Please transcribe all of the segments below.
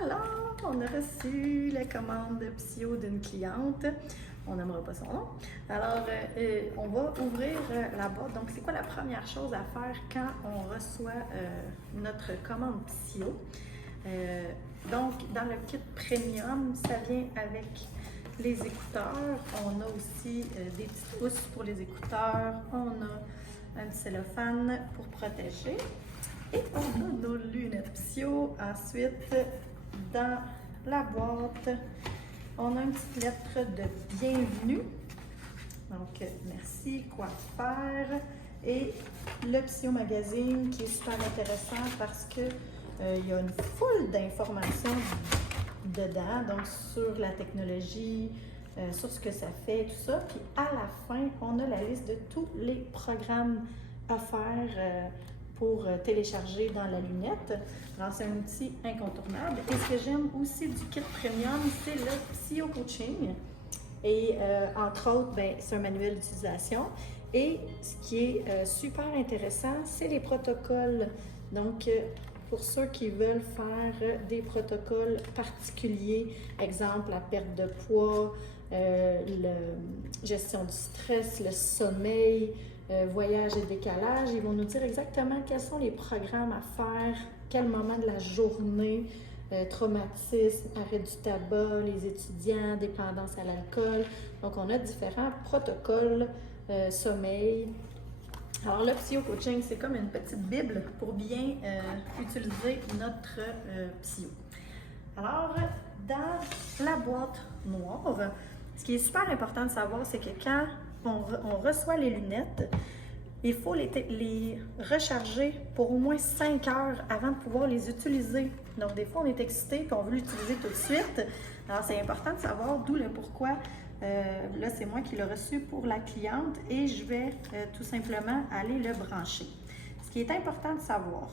Alors, on a reçu la commande Psyo d'une cliente. On n'aimera pas son nom. Alors, on va ouvrir la boîte. Donc, c'est quoi la première chose à faire quand on reçoit notre commande Psyo? Donc, dans le kit Premium, ça vient avec les écouteurs. On a aussi des petites housses pour les écouteurs. On a un petit cellophane pour protéger. Et on a nos lunettes Psyo. Ensuite, dans la boîte, on a une petite lettre de bienvenue. Donc, merci, quoi faire. Et le Psyo Magazine qui est super intéressant parce que il y a une foule d'informations dedans, donc sur la technologie, sur ce que ça fait, tout ça. Puis à la fin, on a la liste de tous les programmes à faire pour télécharger dans la lunette. Alors, c'est un outil incontournable. Et ce que j'aime aussi du kit Premium, c'est le Psyo Coaching. Et entre autres, c'est un manuel d'utilisation. Et ce qui est super intéressant, c'est les protocoles. Donc, pour ceux qui veulent faire des protocoles particuliers, exemple la perte de poids, la gestion du stress, le sommeil, voyage et décalage, ils vont nous dire exactement quels sont les programmes à faire, quel moment de la journée, traumatisme, arrêt du tabac, les étudiants, dépendance à l'alcool. Donc, on a différents protocoles, sommeil. Alors, le Psyo Coaching, c'est comme une petite bible pour bien utiliser notre Psyo. Alors, dans la boîte noire, ce qui est super important de savoir, c'est que quand on reçoit les lunettes, il faut les recharger pour au moins 5 heures avant de pouvoir les utiliser. Donc, des fois, on est excité et on veut l'utiliser tout de suite. Alors, c'est important de savoir d'où le pourquoi. Là, c'est moi qui l'ai reçu pour la cliente et je vais tout simplement aller le brancher. Ce qui est important de savoir,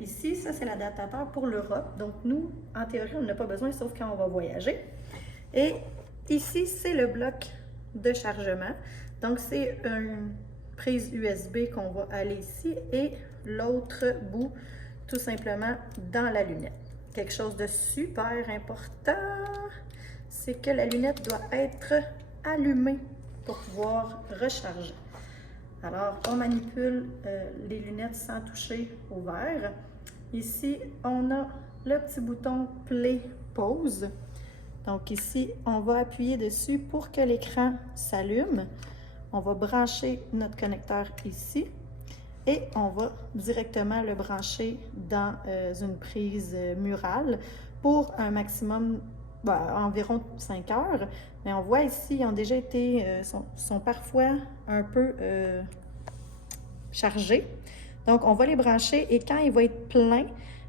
ici, ça, c'est l'adaptateur pour l'Europe. Donc, nous, en théorie, on n'a pas besoin, sauf quand on va voyager. Et ici, c'est le bloc de chargement. Donc, c'est une prise USB qu'on va aller ici et l'autre bout, tout simplement, dans la lunette. Quelque chose de super important, c'est que la lunette doit être allumée pour pouvoir recharger. Alors, on manipule les lunettes sans toucher au verre. Ici, on a le petit bouton Play Pause. Donc ici, on va appuyer dessus pour que l'écran s'allume. On va brancher notre connecteur ici et on va directement le brancher dans une prise murale pour un maximum, environ 5 heures. Mais on voit ici, ils ont déjà été, sont parfois un peu chargés. Donc, on va les brancher et quand il va être plein,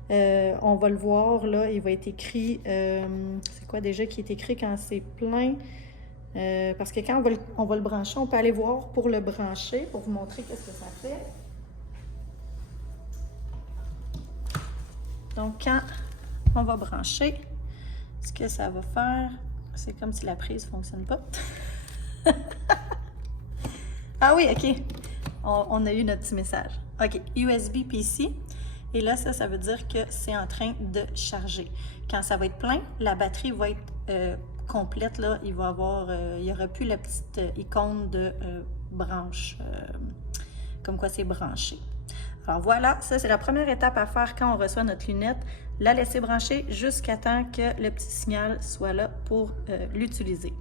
on va le voir, là, il va être écrit, c'est quoi déjà qui est écrit quand c'est plein? Parce que quand on va le brancher, on peut aller voir pour le brancher, pour vous montrer qu'est-ce que ça fait. Donc, quand on va brancher, ce que ça va faire, c'est comme si la prise ne fonctionne pas. Ah oui, OK. On a eu notre petit message. OK, USB PC. Et là, ça veut dire que c'est en train de charger. Quand ça va être plein, la batterie va être complète. Là, il va avoir, il n'y aura plus la petite icône de branche, comme quoi c'est branché. Alors voilà, ça c'est la première étape à faire quand on reçoit notre lunette. La laisser brancher jusqu'à temps que le petit signal soit là pour l'utiliser.